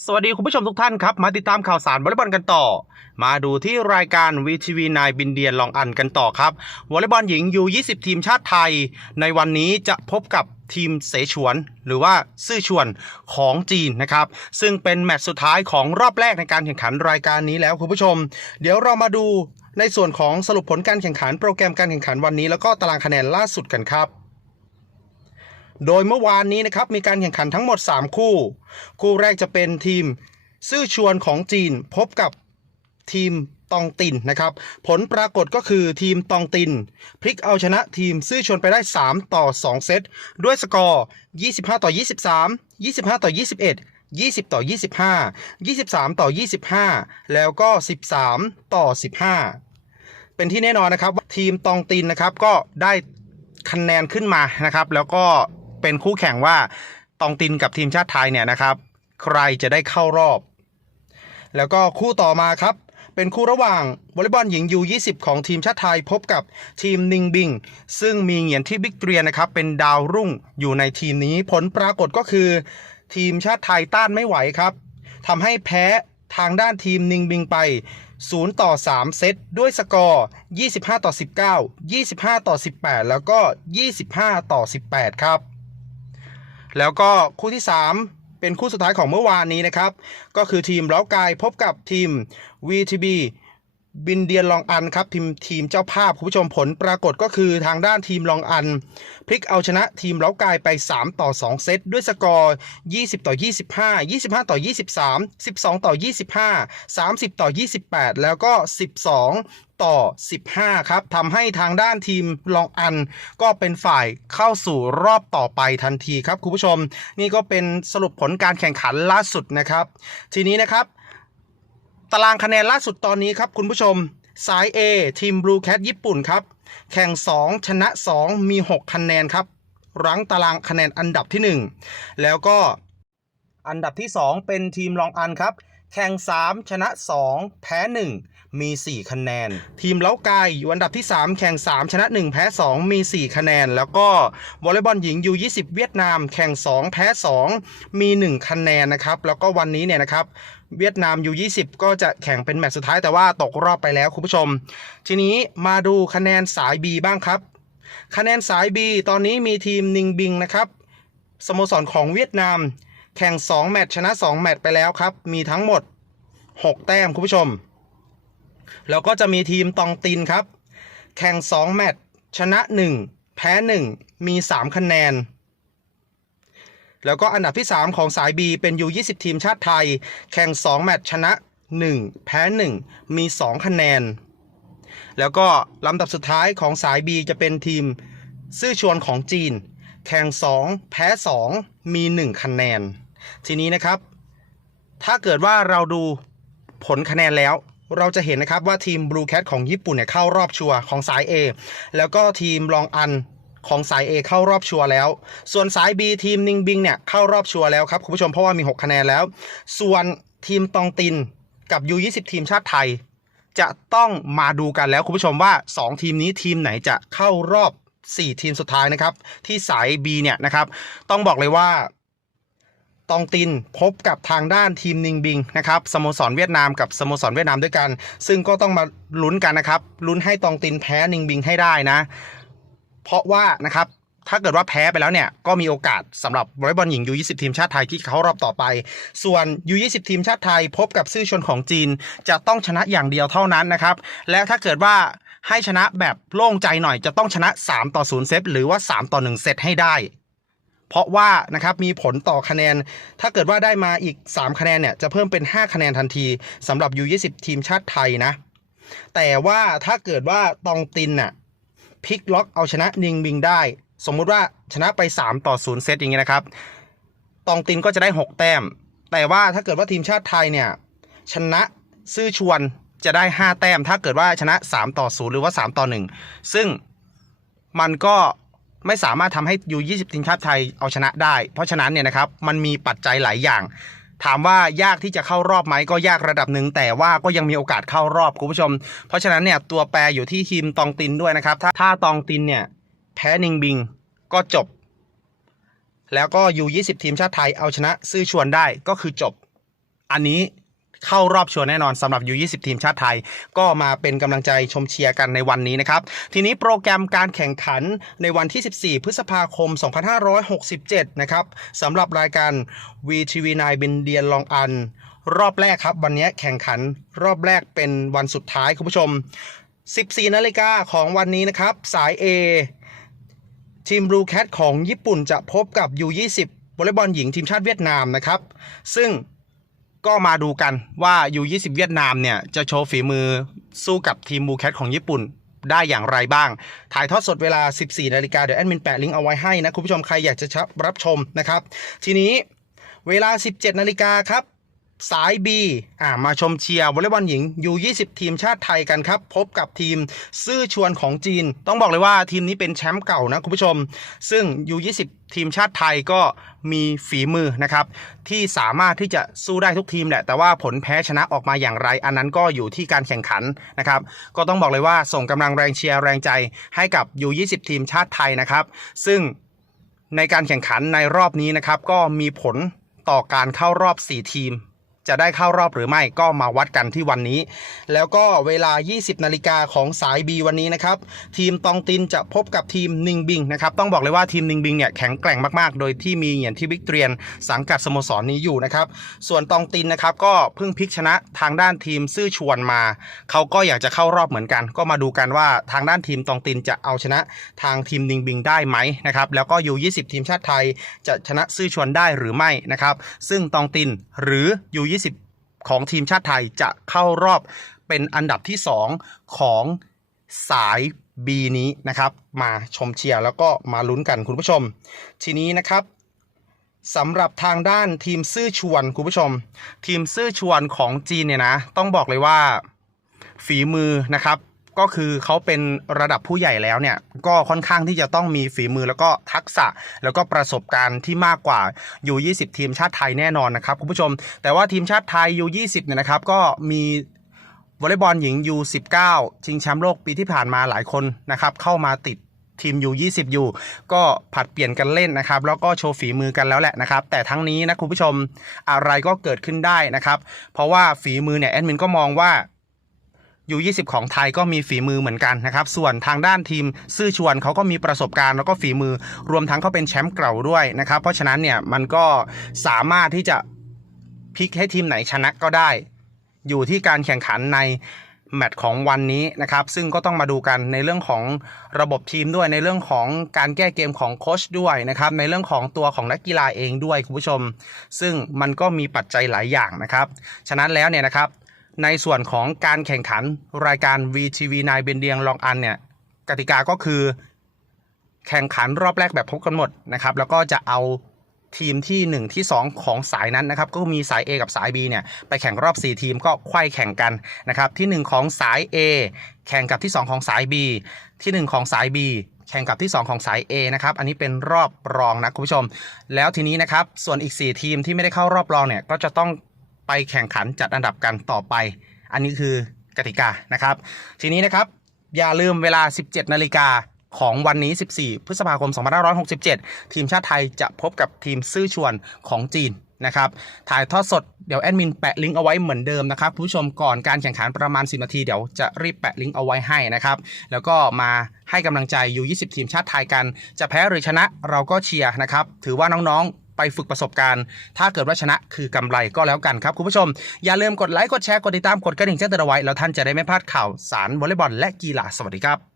สวัสดีคุณผู้ชมทุกท่านครับ มาติดตามข่าวสารวอลเลย์บอลกันต่อ มาดูที่รายการ VTV นายบินเดียนลองอันกันต่อครับวอลเลย์บอลหญิง U20 ทีมชาติไทย ในวันนี้จะพบกับทีมเสฉวน หรือว่าซื่อชวนของจีนนะครับ ซึ่งเป็นแมตช์สุดท้ายของรอบแรกในการแข่งขันรายการนี้แล้วคุณผู้ชม เดี๋ยวเรามาดูในส่วนของสรุปผลการแข่งขันโปรแกรมการแข่งขันวันนี้ แล้วก็ตารางคะแนนล่าสุดกันครับ โดยเมื่อวานนี้นะครับมีการแข่งขันทั้งหมด 3 คู่ คู่แรกจะเป็นทีมซื่อชวนของจีนพบกับทีมตองตินนะครับ ผลปรากฏก็คือทีมตองติน พลิกเอาชนะทีมซื่อชวนไปได้ 3 ต่อ 2 เซต ด้วยสกอร์ 25 ต่อ 23 25 ต่อ 21 20 ต่อ 25 23 ต่อ 25 แล้วก็ 13 ต่อ 15 เป็นที่แน่นอนนะครับว่าทีมตองตินนะครับก็ได้คะแนนขึ้นมานะครับ แล้วก็ เป็นคู่แข่งว่าตองตินกับทีมชาติไทยเนี่ยนะครับ ใครจะได้เข้ารอบ แล้วก็คู่ต่อมาครับ เป็นคู่ระหว่างวอลเลย์บอลหญิง U20 ของทีมชาติไทยพบกับทีมนิงบิง ซึ่งมีเหงียนที่บิ๊กเตรียนะครับ เป็นดาวรุ่งอยู่ในทีมนี้ผลปรากฏก็คือ ทีมชาติไทยต้านไม่ไหวครับทำให้แพ้ทางด้านทีมนิงบิงไป 0 ต่อ 3 เซตด้วยสกอร์ 25 ต่อ 19 25 ต่อ 18 แล้วก็ 25 ต่อ 18 ครับ แล้วก็คู่ที่ 3 เป็นคู่สุดท้ายของเมื่อวานนี้นะครับ ก็คือทีมเล้ากายพบกับทีม VTB บินเดียนลองอันครับทีมทีมเจ้าภาพคุณผู้ชมผลปรากฏก็คือทางด้านทีมลองอัน พลิกเอาชนะทีมเล้ากายไป 3 ต่อ 2 เซต ด้วยสกอร์ 20 ต่อ 25 25 ต่อ 23 12 ต่อ 25 30 ต่อ 28 แล้วก็ 12 ต่อ 15 ครับทำให้ทางด้านทีมลองอัน ก็เป็นฝ่ายเข้าสู่รอบต่อไปทันทีครับคุณผู้ชม นี่ก็เป็นสรุปผลการแข่งขันล่าสุดนะครับ ทีนี้นะครับ ตารางคะแนนล่าสุดตอนนี้ครับคุณผู้ชม สาย A ทีม Blue Cat ญี่ปุ่นครับ แข่ง 2 ชนะ 2 มี 6 คะแนนครับ รั้งตารางคะแนนอันดับที่ 1 แล้วก็อันดับที่ 2 เป็นทีมลองอันครับ แข่ง 3 ชนะ 2 แพ้ 1 มี 4 คะแนน ทีมเล้าไกายอยู่อันดับที่ 3 แข่ง 3 ชนะ 1 แพ้ 2 มี 4 คะแนน แล้วก็วอลเลย์บอลหญิง U20 เวียดนาม แข่ง 2 แพ้ 2 มี 1 คะแนนนะครับ แล้วก็วันนี้เนี่ยนะครับเวียดนาม U20 ก็จะแข่งเป็นแมตช์สุดท้ายแต่ว่าตกรอบไปแล้วคุณผู้ชม ทีนี้มาดูคะแนนสาย B บ้างครับ คะแนนสาย B ตอนนี้มีทีมนิงบิงนะครับสโมสรของเวียดนาม แข่ง 2 แมตช์ชนะ 2 แมตช์ไปแล้วครับ มีทั้งหมด 6 แต้มคุณผู้ชม แล้วก็จะมีทีมตองตินครับ แข่ง 2 แมตช์ชนะ 1 แพ้ 1 มี 3 คะแนน แล้วก็อันดับที่ 3 ของสาย B เป็น U20 ทีมชาติไทย แข่ง 2 แมตช์ชนะ 1 แพ้ 1 มี 2 คะแนน แล้วก็ลำดับสุดท้ายของสาย B จะเป็นทีมซื่อชวนของจีน แข่ง 2 แพ้ 2 มี 1 คะแนน ทีนี้นะครับ ถ้าเกิดว่าเราดูผลคะแนนแล้ว เราจะเห็นนะครับว่าทีม Blue Cat ของญี่ปุ่นเนี่ยเข้ารอบชัวร์ของสาย A แล้วก็ทีมลองอันของสาย A เข้ารอบชัวร์แล้ว ส่วนสาย B ทีมนิงบิงเนี่ยเข้ารอบชัวร์แล้วครับคุณผู้ชมเพราะว่ามี 6 คะแนนแล้ว ส่วนทีมตองตินกับ U20 ทีมชาติไทย จะต้องมาดูกันแล้วคุณผู้ชมว่า 2 ทีมนี้ทีมไหนจะเข้ารอบ 4 ทีมสุดท้ายนะครับ ที่สาย B เนี่ยนะครับ ต้องบอกเลยว่าตองตินพบกับทางด้านทีมนิงบิงนะครับสโมสรเวียดนามกับสโมสรเวียดนามด้วยกัน ซึ่งก็ต้องมาลุ้นกันนะครับลุ้นให้ตองตินแพ้นิงบิงให้ได้นะ เพราะว่านะครับ ถ้าเกิดว่าแพ้ไปแล้วเนี่ย ก็มีโอกาสสำหรับวอลเลย์บอลหญิง U20 ทีมชาติไทยที่เข้ารอบต่อไป ส่วน U20 ทีมชาติไทยพบกับซื่อชนของจีน จะต้องชนะอย่างเดียวเท่านั้นนะครับ และถ้าเกิดว่าให้ชนะแบบโล่งใจหน่อยจะต้องชนะ 3 ต่อ 0 เซตหรือว่า 3 ต่อ 1 เซตให้ได้ เพราะว่านะครับมีผลต่อคะแนน ถ้าเกิดว่าได้มาอีก 3 คะแนนเนี่ยจะเพิ่มเป็น 5 คะแนนทันทีสำหรับ U20 ทีมชาติไทยนะ แต่ว่าถ้าเกิดว่าตองตินน่ะพลิกล็อกเอาชนะนิงบิงได้ สมมุติว่าชนะไป 3 ต่อ0เซตอย่างเงี้ยนะครับ ตองตินก็จะได้ 6 แต้ม แต่ว่าถ้าเกิดว่าทีมชาติไทยเนี่ยชนะซื่อชวนจะได้ 5 แต้ม ถ้าเกิดว่าชนะ 3 ต่อ 0 หรือว่า 3 ต่อ 1 ซึ่งมันก็ไม่สามารถทำให้ยู20 ทีมชาติไทยเอาชนะได้ เพราะฉะนั้นเนี่ยนะครับมันมีปัจจัยหลายอย่าง ถามว่ายากที่จะเข้ารอบไหมก็ยากระดับหนึ่งแต่ว่าก็ยังมีโอกาสเข้ารอบคุณผู้ชม เพราะฉะนั้นเนี่ยตัวแปรอยู่ที่ทีมตองตินด้วยนะครับ ถ้าถ้าตองตินเนี่ย พ้นิงบิงก็จบ แล้วก็ยู20 ทีมชาติไทยเอาชนะซื่อชวนได้ก็คือจบ อันนี้เข้ารอบชัวร์แน่นอนสำหรับ U20 ทีมชาติไทย ก็มาเป็นกำลังใจชมเชียร์กันในวันนี้นะครับ ทีนี้โปรแกรมการแข่งขันในวันที่ 14 พฤษภาคม 2567 นะครับสำหรับรายการ VTV9 บินเดียนลองอัน รอบแรกครับ วันนี้แข่งขันรอบแรกเป็นวันสุดท้ายคุณผู้ชม 14 นาฬิกาของวันนี้นะครับ สาย A ทีม Blue Cat ของญี่ปุ่นจะพบกับ U20 วอลเลย์บอลหญิงทีมชาติเวียดนามนะครับ ซึ่งก็มาดูกันว่า U20 เวียดนามเนี่ย จะโชว์ฝีมือสู้กับทีม Blue Cat ของญี่ปุ่นได้อย่างไรบ้าง ถ่ายทอดสดเวลา 14 นาฬิกาเดี๋ยวแอดมินแปะลิงก์เอาไว้ให้นะ คุณผู้ชมใครอยากจะรับชมนะครับ ทีนี้เวลา 17 นาฬิกาครับ สาย B อ่ามาชมเชียร์วอลเลย์บอลหญิง U20 ทีมชาติไทยกันครับ พบกับทีมซื่อชวนของจีน ต้องบอกเลยว่าทีมนี้เป็นแชมป์เก่านะคุณผู้ชม ซึ่ง U20 ทีมชาติไทยก็มีฝีมือนะครับ ที่สามารถที่จะสู้ได้ทุกทีมแหละ แต่ว่าผลแพ้ชนะออกมาอย่างไร อันนั้นก็อยู่ที่การแข่งขันนะครับ ก็ต้องบอกเลยว่าส่งกำลังแรงเชียร์แรงใจให้กับ U20 ทีมชาติไทยนะครับ ซึ่งในการแข่งขันในรอบนี้นะครับก็มีผลต่อการเข้ารอบ 4 ทีม จะได้เข้ารอบหรือไม่ก็มาวัดกันที่วันนี้ แล้วก็เวลา 20 นาฬิกาของสาย B วันนี้นะครับ ทีมตองตินจะพบกับทีมนิงบิงนะครับ ต้องบอกเลยว่าทีมนิงบิงเนี่ยแข็งแกร่งมากๆ โดยที่มีเหยียนที่วิกเตรียนสังกัดสโมสรนี้อยู่นะครับ ส่วนตองตินนะครับก็เพิ่งพลิกชนะทางด้านทีมซื่อชวนมา เขาก็อยากจะเข้ารอบเหมือนกัน ก็มาดูกันว่าทางด้านทีมตองตินจะเอาชนะทางทีมนิงบิงได้ไหมนะครับ แล้วก็ยู20 ทีมชาติไทยจะชนะซื่อชวนได้หรือไม่นะครับ ซึ่งตองตินหรือยู20 ของทีมชาติไทยจะเข้ารอบเป็นอันดับที่ 2 ของสาย B นี้นะครับ มาชมเชียร์แล้วก็มาลุ้นกันคุณผู้ชม ทีนี้นะครับสำหรับทางด้านทีมซื่อชวนคุณผู้ชม ทีมซื่อชวนของจีนเนี่ยนะ ต้องบอกเลยว่าฝีมือนะครับ ก็คือเขาเป็นระดับผู้ใหญ่แล้วเนี่ยก็ค่อนข้างที่จะต้องมีฝีมือแล้วก็ทักษะแล้วก็ประสบการณ์ที่มากกว่ายู20 ทีมชาติไทยแน่นอนนะครับคุณผู้ชม แต่ว่าทีมชาติไทยยู20เนี่ยนะครับก็มีวอลเลย์บอลหญิง U19 ชิงแชมป์โลกปีที่ผ่านมาหลายคนนะครับเข้ามาติดทีม U20 อยู่ก็ผัดเปลี่ยนกันเล่นนะครับ แล้วก็โชว์ฝีมือกันแล้วแหละนะครับ แต่ทั้งนี้นะคุณผู้ชมอะไรก็เกิดขึ้นได้นะครับ เพราะว่าฝีมือเนี่ยแอดมินก็มองว่า ยู20 ของไทยก็มีฝีมือเหมือนกันนะครับ ส่วนทางด้านทีมซื่อชวนเขาก็มีประสบการณ์แล้วก็ฝีมือรวมทั้งเขาเป็นแชมป์เก่าด้วยนะครับ เพราะฉะนั้นเนี่ยมันก็สามารถที่จะพลิกให้ทีมไหนชนะก็ได้ อยู่ที่การแข่งขันในแมตช์ของวันนี้นะครับ ซึ่งก็ต้องมาดูกันในเรื่องของระบบทีมด้วยในเรื่องของการแก้เกมของโค้ชด้วยนะครับ ในเรื่องของตัวของนักกีฬาเองด้วยคุณผู้ชม ซึ่งมันก็มีปัจจัยหลายอย่างนะครับ ฉะนั้นแล้วเนี่ยนะครับ ในส่วนของการแข่งขันรายการ VTV นายเบนเดียงลองอันเนี่ยกติกาก็คือ แข่งขันรอบแรกแบบพบกันหมดนะครับ แล้วก็จะเอาทีมที่ 1 ที่ 2 ของสายนั้นนะครับ ก็มีสาย A กับสาย B เนี่ย ไปแข่งรอบ 4 ทีมก็ไขว้แข่งกันนะครับ ที่ 1 ของสาย A แข่งกับที่ 2 ของสาย B ที่ 1 ของสาย B แข่งกับที่ 2 ของสาย A นะครับ อันนี้เป็นรอบรองนะคุณผู้ชม แล้วทีนี้นะครับ ส่วนอีก 4 ทีมที่ไม่ได้เข้ารอบรองเนี่ย ก็จะต้อง ไปแข่งขันจัดอันดับกันต่อไป อันนี้คือกติกานะครับ ทีนี้นะครับ อย่าลืมเวลา 17 นาฬิกาของวันนี้ 14 พฤษภาคม 2567 ทีมชาติไทยจะพบกับทีมซื่อชวนของจีนนะครับ ถ่ายทอดสด เดี๋ยวแอดมินแปะลิงก์เอาไว้เหมือนเดิมนะครับผู้ชมก่อนการแข่งขันประมาณ 10 นาที เดี๋ยวจะรีบแปะลิงก์เอาไว้ให้นะครับ แล้วก็มาให้กำลังใจ U20 ทีมชาติไทยกัน จะแพ้หรือชนะเราก็เชียร์นะครับ ถือว่าน้องๆ ไปฝึกประสบการณ์ ถ้าเกิดว่าชนะคือกำไรก็แล้วกันครับคุณผู้ชม อย่าลืมกดไลค์กดแชร์กดติดตามกดกระดิ่งแจ้งเตือนเอาไว้แล้วท่านจะได้ไม่พลาดข่าวสารวอลเลย์บอลและกีฬาสวัสดีครับ